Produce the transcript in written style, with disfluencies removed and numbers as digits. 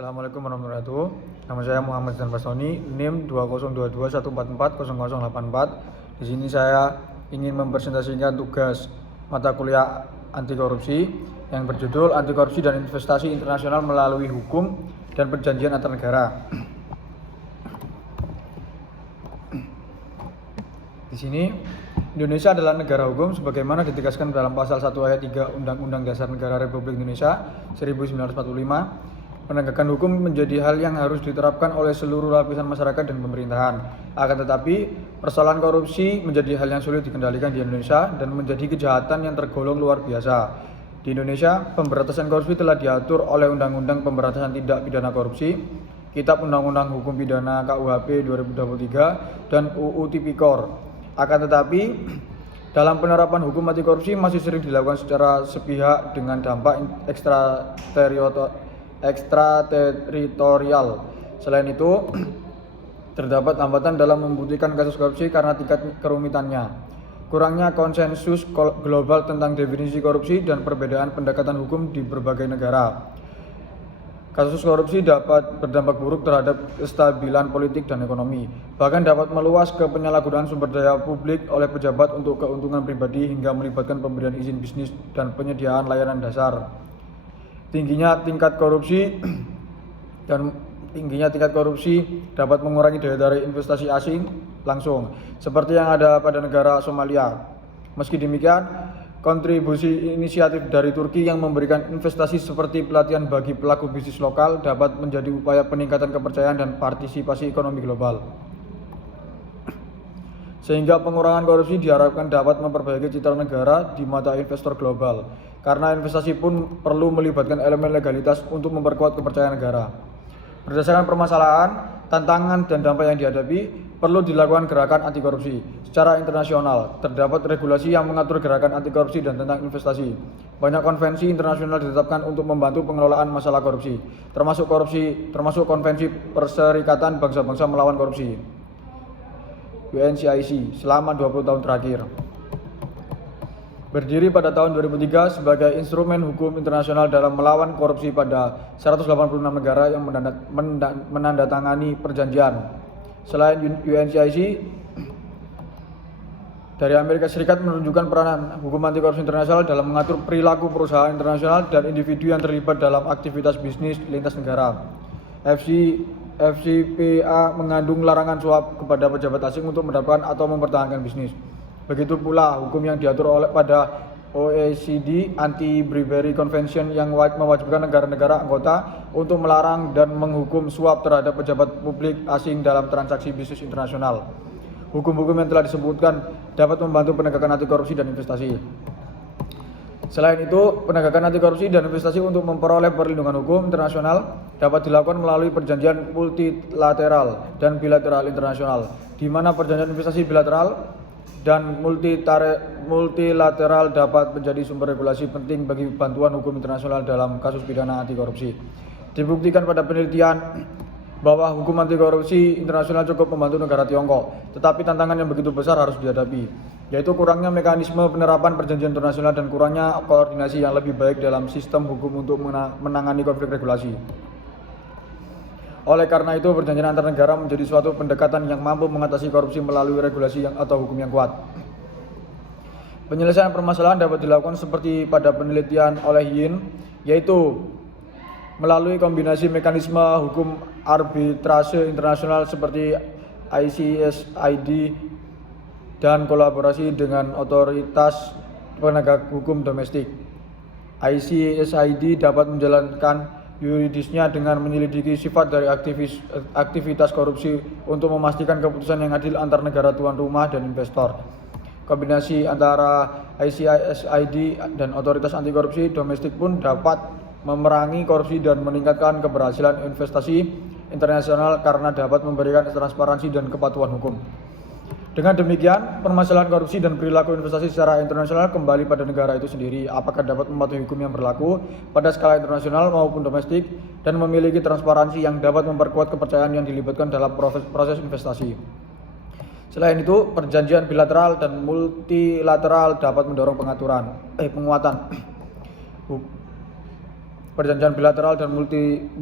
Assalamualaikum warahmatullahi wabarakatuh. Nama saya Muhammad Zan Basoni, NIM 2022144 Di sini saya ingin mempresentasikan tugas mata kuliah anti korupsi yang berjudul Anti Korupsi dan Investasi Internasional Melalui Hukum dan Perjanjian Antar Negara. Di sini, Indonesia adalah negara hukum sebagaimana ditegaskan dalam pasal 1 ayat 3 Undang-Undang Dasar Negara Republik Indonesia 1945. Penegakan hukum menjadi hal yang harus diterapkan oleh seluruh lapisan masyarakat dan pemerintahan. Akan tetapi, persoalan korupsi menjadi hal yang sulit dikendalikan di Indonesia dan menjadi kejahatan yang tergolong luar biasa. Di Indonesia, pemberantasan korupsi telah diatur oleh Undang-Undang Pemberantasan Tindak Pidana Korupsi, Kitab Undang-Undang Hukum Pidana KUHP 2023, dan UU Tipikor. Akan tetapi, dalam penerapan hukum anti korupsi masih sering dilakukan secara sepihak dengan dampak ekstrateritorial. Selain itu, terdapat hambatan dalam membuktikan kasus korupsi karena tingkat kerumitannya, kurangnya konsensus global tentang definisi korupsi, dan perbedaan pendekatan hukum di berbagai negara. Kasus korupsi dapat berdampak buruk terhadap kestabilan politik dan ekonomi, bahkan dapat meluas ke penyalahgunaan sumber daya publik oleh pejabat untuk keuntungan pribadi hingga melibatkan pemberian izin bisnis dan penyediaan layanan dasar. Tingginya tingkat korupsi dapat mengurangi daya tarik investasi asing langsung, seperti yang ada pada negara Somalia. Meski demikian, kontribusi inisiatif dari Turki yang memberikan investasi seperti pelatihan bagi pelaku bisnis lokal dapat menjadi upaya peningkatan kepercayaan dan partisipasi ekonomi global. Sehingga pengurangan korupsi diharapkan dapat memperbaiki citra negara di mata investor global. Karena investasi pun perlu melibatkan elemen legalitas untuk memperkuat kepercayaan negara. Berdasarkan permasalahan, tantangan, dan dampak yang dihadapi, perlu dilakukan gerakan anti korupsi. Secara internasional, terdapat regulasi yang mengatur gerakan anti korupsi dan tentang investasi. Banyak konvensi internasional ditetapkan untuk membantu pengelolaan masalah korupsi, termasuk Konvensi Perserikatan Bangsa-Bangsa Melawan Korupsi (UNCIC) selama 20 tahun terakhir. Berdiri pada tahun 2003 sebagai instrumen hukum internasional dalam melawan korupsi pada 186 negara yang menandatangani perjanjian. Selain UNCIC, dari Amerika Serikat menunjukkan peranan hukum anti korupsi internasional dalam mengatur perilaku perusahaan internasional dan individu yang terlibat dalam aktivitas bisnis lintas negara. FCPA mengandung larangan suap kepada pejabat asing untuk mendapatkan atau mempertahankan bisnis. Begitu pula hukum yang diatur pada OECD Anti-Bribery Convention yang mewajibkan negara-negara anggota untuk melarang dan menghukum suap terhadap pejabat publik asing dalam transaksi bisnis internasional. Hukum-hukum yang telah disebutkan dapat membantu penegakan anti korupsi dan investasi. Selain itu, penegakan anti korupsi dan investasi untuk memperoleh perlindungan hukum internasional dapat dilakukan melalui perjanjian multilateral dan bilateral internasional, di mana perjanjian investasi bilateral dan multilateral dapat menjadi sumber regulasi penting bagi bantuan hukum internasional dalam kasus pidana anti korupsi. Dibuktikan pada penelitian bahwa hukum anti korupsi internasional cukup membantu negara Tiongkok, tetapi tantangan yang begitu besar harus dihadapi, yaitu kurangnya mekanisme penerapan perjanjian internasional dan kurangnya koordinasi yang lebih baik dalam sistem hukum untuk menangani konflik regulasi. Oleh karena itu, perjanjian antar negara menjadi suatu pendekatan yang mampu mengatasi korupsi melalui regulasi atau hukum yang kuat. Penyelesaian permasalahan dapat dilakukan seperti pada penelitian oleh Yin, yaitu melalui kombinasi mekanisme hukum arbitrase internasional seperti ICSID dan kolaborasi dengan otoritas penegak hukum domestik. ICSID dapat menjalankan yuridisnya dengan menyelidiki sifat dari aktivitas korupsi untuk memastikan keputusan yang adil antar negara tuan rumah dan investor. Kombinasi antara ICSID dan otoritas anti korupsi domestik pun dapat memerangi korupsi dan meningkatkan keberhasilan investasi internasional karena dapat memberikan transparansi dan kepatuhan hukum. Dengan demikian, permasalahan korupsi dan perilaku investasi secara internasional kembali pada negara itu sendiri, apakah dapat mematuhi hukum yang berlaku pada skala internasional maupun domestik, dan memiliki transparansi yang dapat memperkuat kepercayaan yang dilibatkan dalam proses investasi. Selain itu, perjanjian bilateral dan multilateral dapat mendorong penguatan. Perjanjian bilateral dan